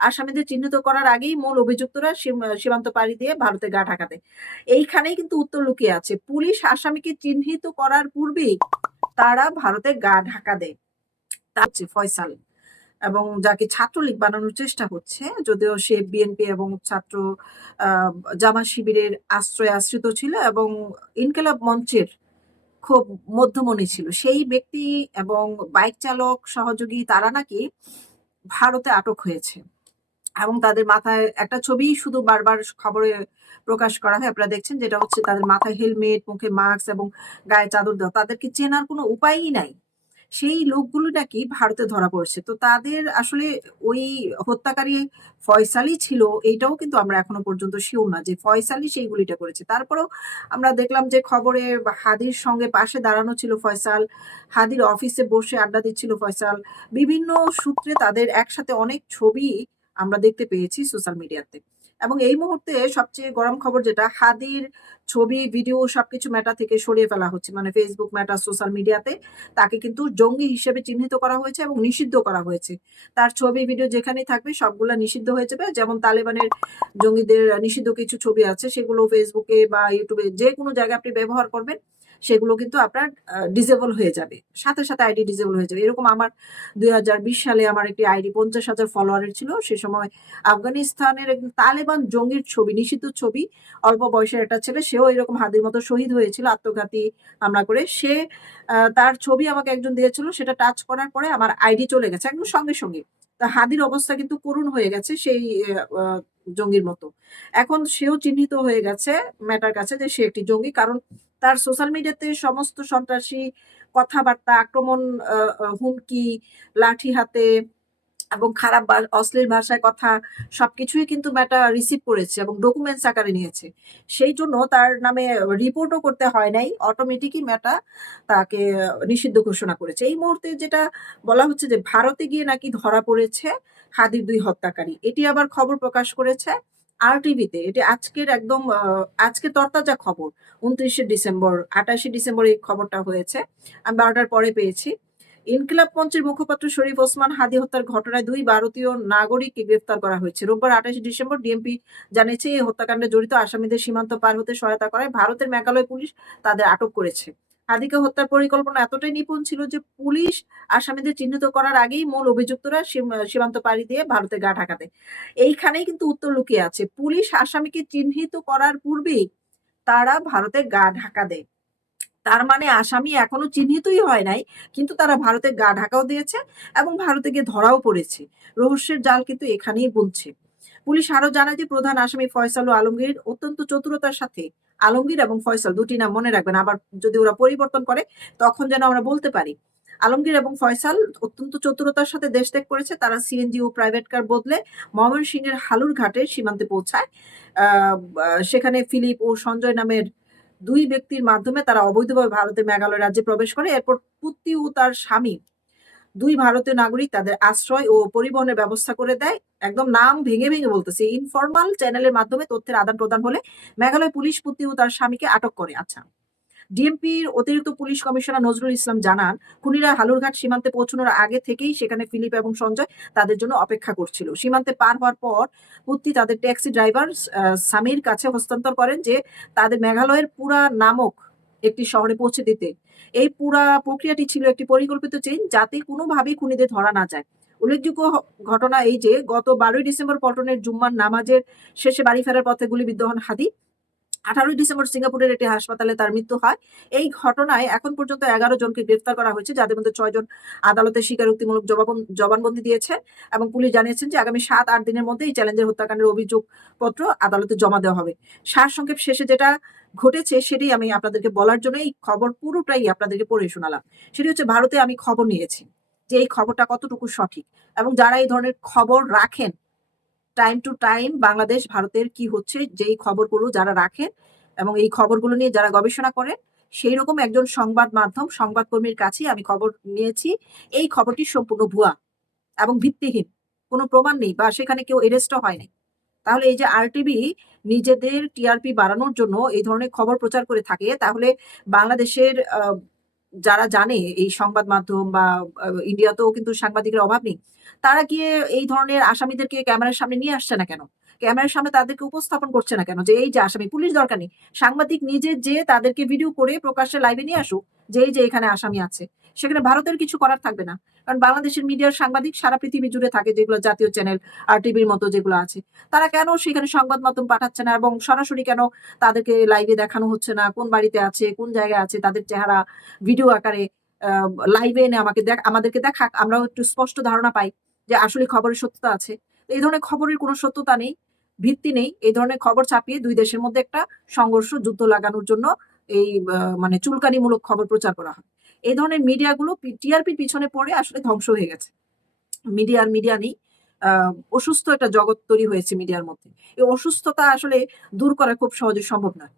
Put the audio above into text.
আসামিদের চিহ্নিত করার আগেই মূল অভিযুক্তরা সীমান্ত পাড়ি দিয়ে ভারতে গা ঢাকাতে। এইখানেই কিন্তু উত্তর লুকিয়ে আছে। পুলিশ আসামিকে চিহ্নিত করার পূর্বেই তারা ভারতে গা ঢাকা দেয়। তা হচ্ছে ফয়সাল, এবং যাকে ছাত্রলীগ বানানোর চেষ্টা হচ্ছে, যদিও সে বিএনপি এবং ছাত্র জামা শিবিরের আশ্রয়ে আশ্রিত ছিল এবং ইনকিলাব মঞ্চের খুব মধ্যমণি ছিল সেই ব্যক্তি, এবং বাইক চালক সহযোগী তারা নাকি ভারতে আটক হয়েছে। এবং তাদের মাথায় একটা ছবি শুধু বারবার খবরে প্রকাশ করা হয়, আপনারা দেখছেন, যেটা হচ্ছে তাদের মাথায় হেলমেট, মুখে মাস্ক এবং গায়ে চাদর দেওয়া। তাদেরকে চেনার কোনো উপায়ই নাই। সেই লোকগুলো নাকি ভারতে ধরা পড়ছে। তো তাদের আসলে ওই হত্যাকারী ফয়সালই ছিল, এইটাও কিন্তু আমরা এখনো পর্যন্ত শিওর না যে ফয়সালই সেই গুলিটা করেছে। তারপরেও আমরা দেখলাম যে খবরে হাদির সঙ্গে পাশে দাঁড়ানো ছিল ফয়সাল, হাদির অফিসে বসে আড্ডা দিচ্ছিল ফয়সাল। বিভিন্ন সূত্রে তাদের একসাথে অনেক ছবি আমরা দেখতে পেয়েছি সোশ্যাল মিডিয়াতে। এবং এই মুহূর্তে সবচেয়ে গরম খবর যেটা, হাদির ছবি, ভিডিও সবকিছু মেটা থেকে সরিয়ে ফেলা হচ্ছে, মানে ফেসবুক, মেটা, সোশ্যাল মিডিয়াতে তাকে কিন্তু জঙ্গি হিসেবে চিহ্নিত করা হয়েছে এবং নিষিদ্ধ করা হয়েছে। তার ছবি, ভিডিও যেখানেই থাকবে সবগুলা নিষিদ্ধ হয়ে যাবে। যেমন তালেবানের জঙ্গিদের নিষিদ্ধ কিছু ছবি আছে, সেগুলো ফেসবুকে বা ইউটিউবে যে কোনো জায়গায় আপনি ব্যবহার করবেন, সেগুলো কিন্তু আপনার ডিসেবল হয়ে যাবে, সাথে সাথে আইডি ডিসেবল হয়ে যাবে। এরকম আমার 2020 সালে আমার একটি আইডি 50,000 ফলোয়ারের ছিল। সে সময় আফগানিস্তানের একজন তালেবান জঙ্গির ছবি, নিষিদ্ধ ছবি, অল্প বয়সের একটা ছেলে, সেও এরকম হাদির মতো শহীদ হয়েছিল আত্মঘাতী হামলা করে। সে তার ছবি আমাকে একজন দিয়েছিল, সেটা টাচ করার পরে আমার আইডি চলে গেছে একদম সঙ্গে সঙ্গে। তা হাদির অবস্থা কিন্তু করুণ হয়ে গেছে সেই জঙ্গির মতো। এখন সেও চিহ্নিত হয়ে গেছে মেটার কাছে যে সে একটি জঙ্গি, কারণ তার সোশ্যাল মিডিয়াতে সমস্ত সন্ত্রাসী কথাবার্তা, আক্রমণ, হুমকি, লাঠি হাতে এবং খারাপ অশ্লীল ভাষায় কথা, সবকিছুই কিন্তু মেটা রিসিভ করেছে এবং ডকুমেন্টস আকারে নিয়েছে। সেই জন্য তার নামে রিপোর্টও করতে হয় নাই, অটোমেটিকই মেটা তাকে নিষিদ্ধ ঘোষণা করেছে। এই মুহূর্তে যেটা বলা হচ্ছে যে ভারতে গিয়ে নাকি ধরা পড়েছে হাদির 2 হত্যাকারী। এটি আবার খবর প্রকাশ করেছে আর টিভিতে। এটি আজকের একদম আজকে তরতাজা খবর। 29শে ডিসেম্বর, 28শে ডিসেম্বর এই খবরটা হয়েছে। আমি 12টার পরে পেয়েছি। ইনকিলাব মঞ্চের মুখপাত্র শরীফ ওসমান হাদি হত্যার ঘটনায় 2 ভারতীয় নাগরিককে গ্রেফতার করা হয়েছে। রোববার 28 ডিসেম্বর ডিএমপি জানিয়েছে এই হত্যাকাণ্ডে জড়িত আসামিদের সীমান্ত পার হতে সহায়তা করায় ভারতের মেঘালয় পুলিশ তাদের আটক করেছে। হাদিকে হত্যার পরিকল্পনা এতটাই নিপুণ ছিল যে পুলিশ আসামিদের চিহ্নিত করার আগেই মূল অভিযুক্তরা সীমান্ত পাড়ি দিয়ে ভারতে গা ঢাকাতে। এইখানেই কিন্তু উত্তর লুকিয়ে আছে। পুলিশ আসামিকে চিহ্নিত করার পূর্বেই তারা ভারতে গা ঢাকা দেয়। তার মানে আসামি এখনো চিহ্নিতই হয় নাই, কিন্তু তারা ভারতে গা ঢাকাও দিয়েছে এবং ভারতে গিয়ে ধরাও পড়েছে। রহস্যের জাল কিন্তু এখানেই বুনছে। পুলিশ আরো জানায় যে প্রধান আসামি ফয়সাল ও আলমগীর অত্যন্ত চতুরতার সাথে, আলমগীর এবং ফয়সাল দুটি নাম মনে রাখবেন, আবার যদি ওরা পরিবর্তন করে তখন যেন আমরা বলতে পারি। আলমগীর এবং ফয়সাল অত্যন্ত চতুরতার সাথে দেশ ত্যাগ করেছে। তারা সিএনজি ও প্রাইভেট কার বদলে ময়মনসিংহের হালুর ঘাটের সীমান্তে পৌঁছায়। সেখানে ফিলিপ ও সঞ্জয় নামের 2 ব্যক্তির মাধ্যমে তারা অবৈধভাবে ভারতের মেঘালয় রাজ্যে প্রবেশ করে। এরপর পুত্তি ও তার স্বামী, 2 ভারতীয় নাগরিক, তাদের আশ্রয় ও পরিবহনের ব্যবস্থা করে দেয়। একদম নাম ভেঙে ভেঙে বলতেছে, ইনফরমাল চ্যানেলের মাধ্যমে তথ্যের আদান প্রদান হলে মেঘালয় পুলিশ পুত্তি ও তার স্বামীকে আটক করে। আচ্ছা, ডিএমপির অতিরিক্ত পুলিশ কমিশনার নজরুল ইসলাম জানান, খুনিরা হালুরঘাট সীমান্তে পৌঁছানোর আগে থেকেই সেখানে ফিলিপ এবং সঞ্জয় তাদের জন্য অপেক্ষা করছিল। সীমান্তে পার হওয়ার পর পুত্তি তাদের ট্যাক্সি ড্রাইভার সামির কাছে হস্তান্তর করেন যে তাদের মেঘালয়ের পুরা নামক একটি শহরে পৌঁছে দিতে। এই পুরা প্রক্রিয়াটি ছিল একটি পরিকল্পিত চেইন, যাতে কোনোভাবেই খুনিদের ধরা না যায়। উল্লেখযোগ্য ঘটনা এই যে গত 12ই ডিসেম্বর পল্টনের জুম্মার নামাজের শেষে বাড়ি ফেরার পথে গুলিবিদ্ধ হন হাদি। 18ই ডিসেম্বর সিঙ্গাপুরের একটি হাসপাতালে তার মৃত্যু হয়। এই ঘটনায় এখন পর্যন্ত 11 জনকে গ্রেফতার করা হয়েছে, যাদের মধ্যে 6 জন আদালতে স্বীকারোক্তিমূলক জবানবন্দি দিয়েছেন এবং পুলিশ জানিয়েছেন যে আগামী 7-8 দিনের মধ্যে এই চ্যালেঞ্জের হত্যাকাণ্ডের অভিযোগপত্র আদালতে জমা দেওয়া হবে। সারসংক্ষেপ শেষে যেটা ঘটেছে সেটাই আমি আপনাদেরকে বলার জন্য এই খবর পুরোটাই আপনাদেরকে পড়ে শোনালাম। সেটি হচ্ছে ভারতে আমি খবর নিয়েছি যে এই খবরটা কতটুকু সঠিক, এবং যারা এই ধরনের খবর রাখেন টাইম টু টাইম বাংলাদেশ ভারতের কি হচ্ছে, যেই খবরগুলো যারা রাখেন এবং এই খবরগুলো নিয়ে যারা গবেষণা করেন, সেই রকম একজন সংবাদ মাধ্যম সংবাদকর্মীর কাছে আমি খবর নিয়েছি। এই খবরটি সম্পূর্ণ ভুয়া এবং ভিত্তিহীন, কোনো প্রমাণ নেই বা সেখানে কেউ এরেস্টও হয়নি। তাহলে এই যে আরটিভি নিজেদের টিআরপি বাড়ানোর জন্য এই ধরনের খবর প্রচার করে থাকে, তাহলে বাংলাদেশের যারা জানে এই সংবাদ মাধ্যম বা ইন্ডিয়াতেও কিন্তু সাংবাদিকের অভাব নেই। তারা গিয়ে এই ধরনের আসামিদেরকে ক্যামেরার সামনে নিয়ে আসছে না কেন? ক্যামেরার সামনে তাদেরকে উপস্থাপন করছে না কেন? যে এই যে আসামি, পুলিশ দরকার নেই। সাংবাদিক নিজে যেয়ে তাদেরকে ভিডিও করে প্রকাশ্যে লাইভে নিয়ে আসুক যে এই যে এখানে আসামি আছে। সেখানে ভারতের কিছু করার থাকবে না। কারণ বাংলাদেশের মিডিয়ার সাংবাদিক সারা পৃথিবী জুড়ে থাকে, যেগুলো জাতীয় চ্যানেল আর টিভির মতো যেগুলো আছে। তারা কেন সেখানে সংবাদ মাধ্যম পাঠাচ্ছে না এবং সরাসরি কেন তাদেরকে লাইভে দেখানো হচ্ছে না? কোন বাড়িতে আছে, কোন জায়গায় আছে, তাদের চেহারা ভিডিও আকারে আ লাইভে এনে আমাদেরকে দেখাক। আমরাও একটু স্পষ্ট ধারণা পাই যে আসলে খবরের সত্যতা আছে। তো এই ধরনের খবরের কোনো সত্যতা নেই, ভিত্তি নেই। এই ধরনের খবর ছাপিয়ে ২ দেশের মধ্যে একটা সংঘর্ষ, যুদ্ধ লাগানোর জন্য এই মানে চুলকানিমূলক খবর প্রচার করা হয়। এই ধরনের মিডিয়াগুলো টিআরপির পিছনে পড়ে আসলে ধ্বংস হয়ে গেছে। মিডিয়া নেই। আ অসুস্থ একটা জগৎ তৈরি হয়েছে মিডিয়ার মধ্যে। এই অসুস্থতা আসলে দূর করা খুব সহজে সম্ভব নয়।